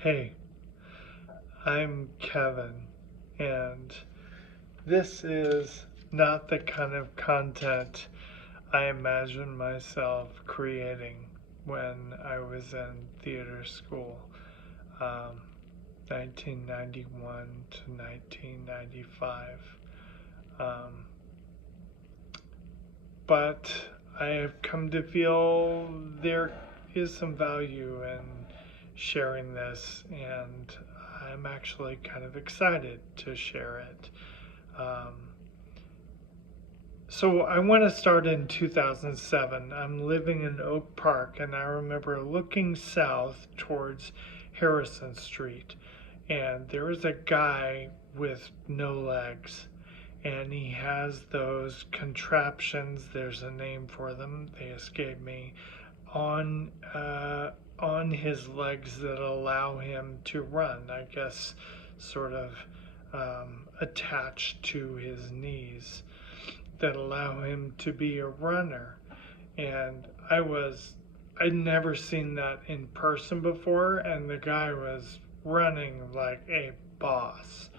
Hey, I'm Kevin, and this is not the kind of content I imagined myself creating when I was in theater school, um, 1991 to 1995. Um, but I have come to feel there is some value in sharing this, and I'm actually kind of excited to share it. Um, so I want to start in 2007. I'm living in Oak Park, and I remember looking south towards Harrison Street, and there was a guy with no legs, and he has those contraptions. There's a name for them. They escape me. On on his legs that allow him to run. I guess, sort of attached to his knees that allow him to be a runner. And I'd never seen that in person before, and the guy was running like a boss.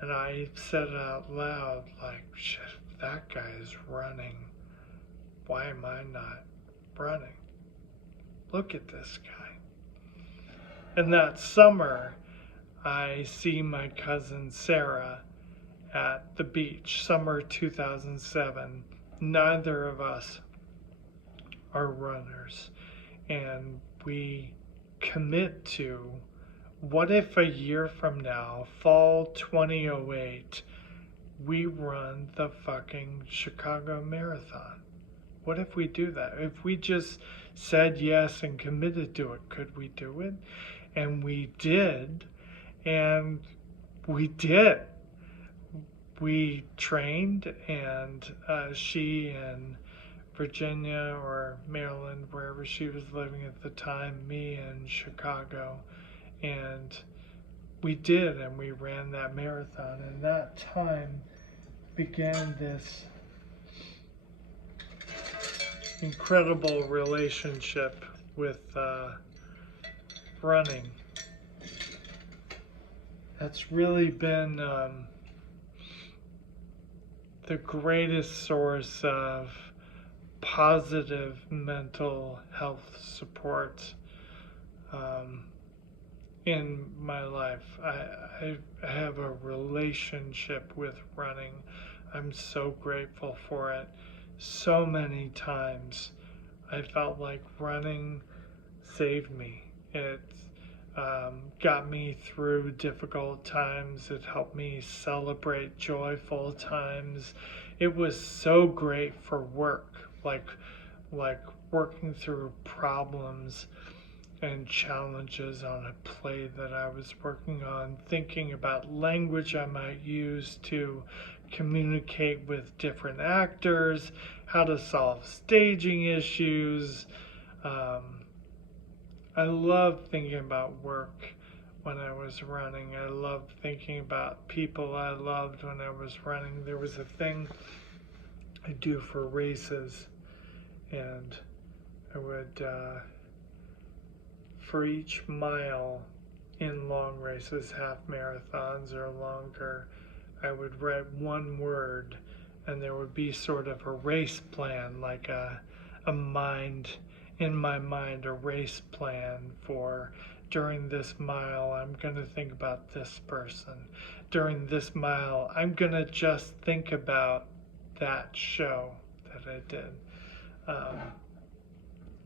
And I said it out loud, like, shit, if that guy is running, why am I not running? Look at this guy. And that summer, I see my cousin Sarah at the beach, summer 2007. Neither of us are runners. And we commit to, what if a year from now, fall 2008, we run the fucking Chicago Marathon? What if we do that? If we just said yes and committed to it, could we do it? And we did, and we did. We trained, and she and Virginia or Maryland, wherever she was living at the time, me in Chicago, and we did, and we ran that marathon. And that time began this incredible relationship with running. That's really been the greatest source of positive mental health support in my life. I have a relationship with running. I'm so grateful for it. So many times I felt like running saved me. It got me through difficult times. It helped me celebrate joyful times. It was so great for work, like working through problems and challenges on a play that I was working on, thinking about language I might use to communicate with different actors, how to solve staging issues. I loved thinking about work when I was running. I loved thinking about people I loved when I was running. There was a thing I do for races, and I would, for each mile in long races, half marathons or longer, I would write one word, and there would be sort of a race plan, like a mind, in my mind, a race plan for, during this mile, I'm going to think about this person. During this mile, I'm going to just think about that show that I did.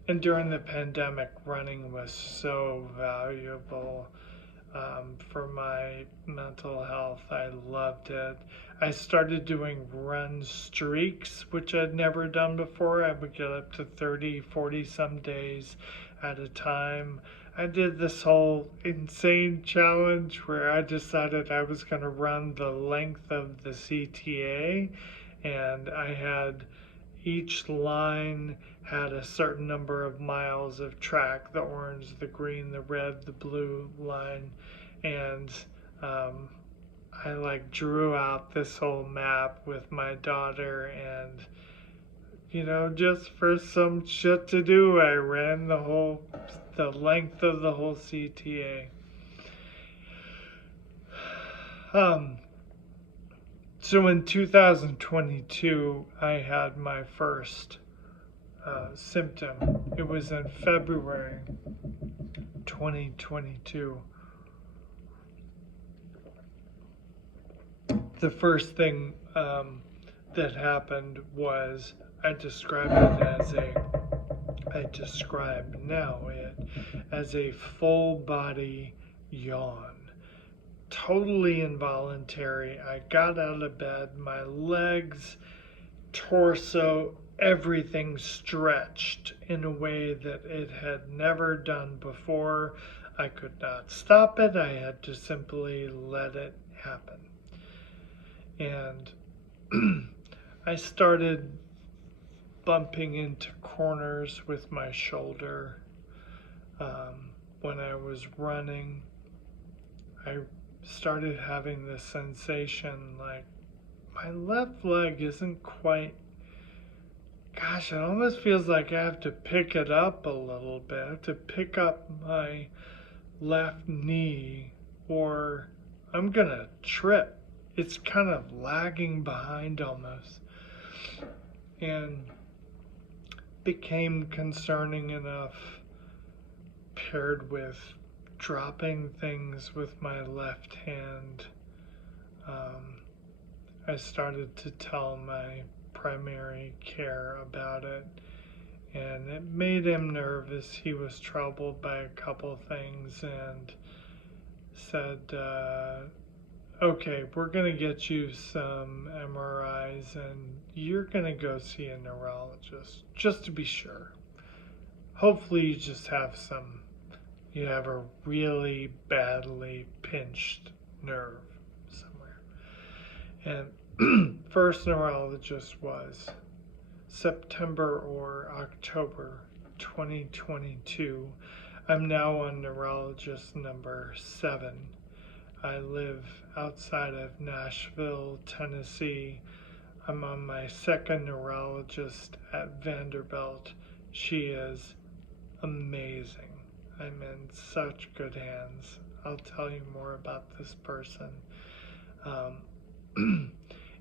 And during the pandemic, running was so valuable for my mental health. I loved it. I started doing run streaks, which I'd never done before. I would get up to 30, 40 some days at a time. I did this whole insane challenge where I decided I was going to run the length of the CTA, and I had each line had a certain number of miles of track, the orange, the green, the red, the blue line. And I like drew out this whole map with my daughter, and just for some shit to do, I ran the length of the whole CTA. Um, so in 2022, I had my first symptom. It was in February 2022. The first thing that happened was I describe now it as a full body yawn. Totally involuntary. I got out of bed, my legs, torso, everything stretched in a way that it had never done before. I could not stop it. I had to simply let it happen. And I started bumping into corners with my shoulder. When I was running, I started having this sensation like my left leg isn't quite, gosh, it almost feels like I have to pick it up a little bit. I have to pick up my left knee or I'm gonna trip. It's kind of lagging behind almost. And became concerning enough, paired with dropping things with my left hand. I started to tell my primary care about it, and it made him nervous. He was troubled by a couple things and said, okay, we're going to get you some MRIs and you're going to go see a neurologist just to be sure. Hopefully you have a really badly pinched nerve somewhere. And first neurologist was September or October 2022. I'm now on neurologist number 7. I live outside of Nashville, Tennessee. I'm on my second neurologist at Vanderbilt. She is amazing. I'm in such good hands. I'll tell you more about this person.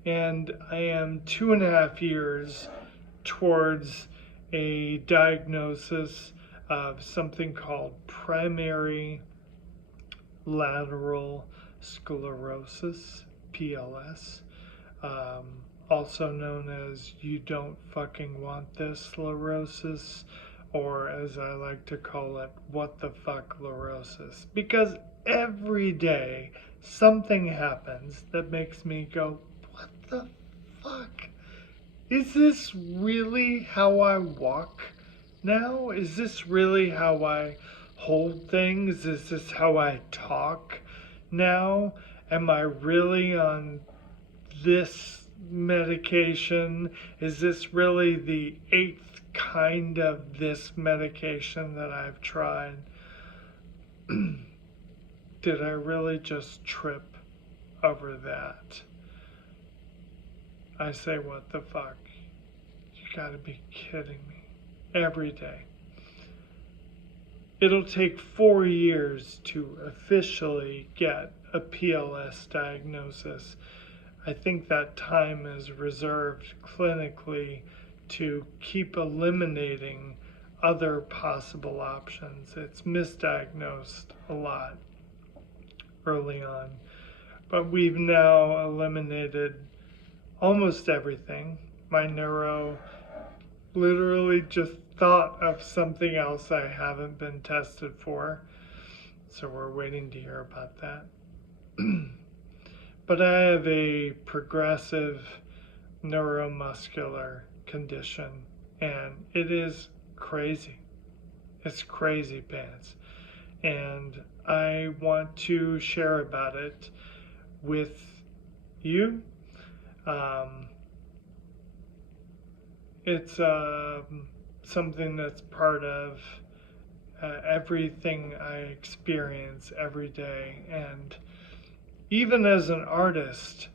And I am 2.5 years towards a diagnosis of something called primary lateral sclerosis, PLS, also known as you don't fucking want this sclerosis, or as I like to call it, what the fuck sclerosis. Because every day something happens that makes me go, what the fuck? Is this really how I walk now? Is this really how I hold things? Is this how I talk now? Am I really on this medication? Is this really the 8th kind of this medication that I've tried? Did I really just trip over that? I say, what the fuck? You gotta be kidding me. Every day. It'll take 4 years to officially get a PLS diagnosis. I think that time is reserved clinically to keep eliminating other possible options. It's misdiagnosed a lot early on, but we've now eliminated almost everything. My neuro literally just thought of something else I haven't been tested for, so we're waiting to hear about that. But I have a progressive neuromuscular condition, and it is crazy. It's crazy pants. And I want to share about it with you. It's something that's part of everything I experience every day. And even as an artist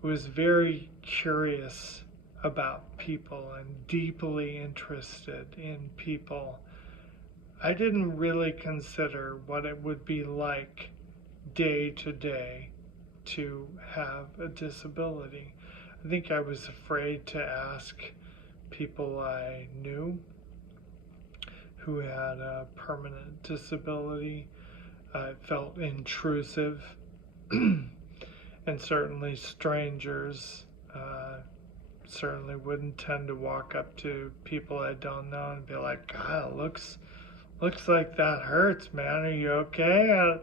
who is very curious about people and deeply interested in people, I didn't really consider what it would be like day to day to have a disability. I think I was afraid to ask people I knew who had a permanent disability. It felt intrusive, and certainly strangers certainly wouldn't tend to walk up to people I don't know and be like, God, looks like that hurts, man. Are you okay?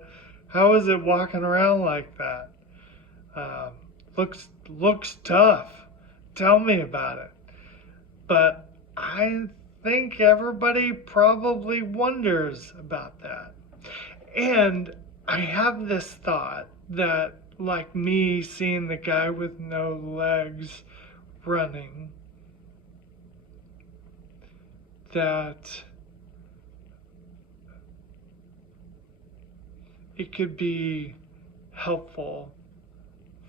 How is it walking around like that? Um, looks tough. Tell me about it. But I think everybody probably wonders about that. And I have this thought that, like me seeing the guy with no legs running, that it could be helpful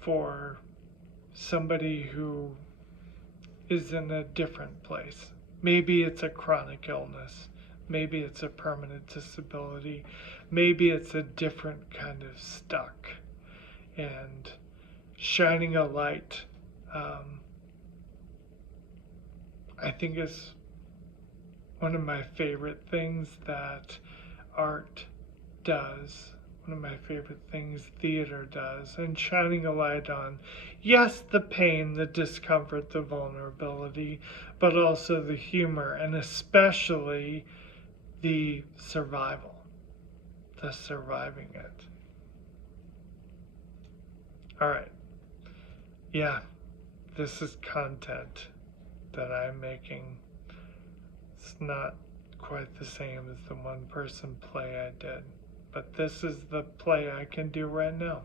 for somebody who is in a different place. Maybe it's a chronic illness. Maybe it's a permanent disability. Maybe it's a different kind of stuck. And shining a light, I think, is one of my favorite things that art does. One of my favorite things theater does, and shining a light on, yes, the pain, the discomfort, the vulnerability, but also the humor, and especially the survival, the surviving it. All right. Yeah, this is content that I'm making. It's not quite the same as the one person play I did, but this is the play I can do right now.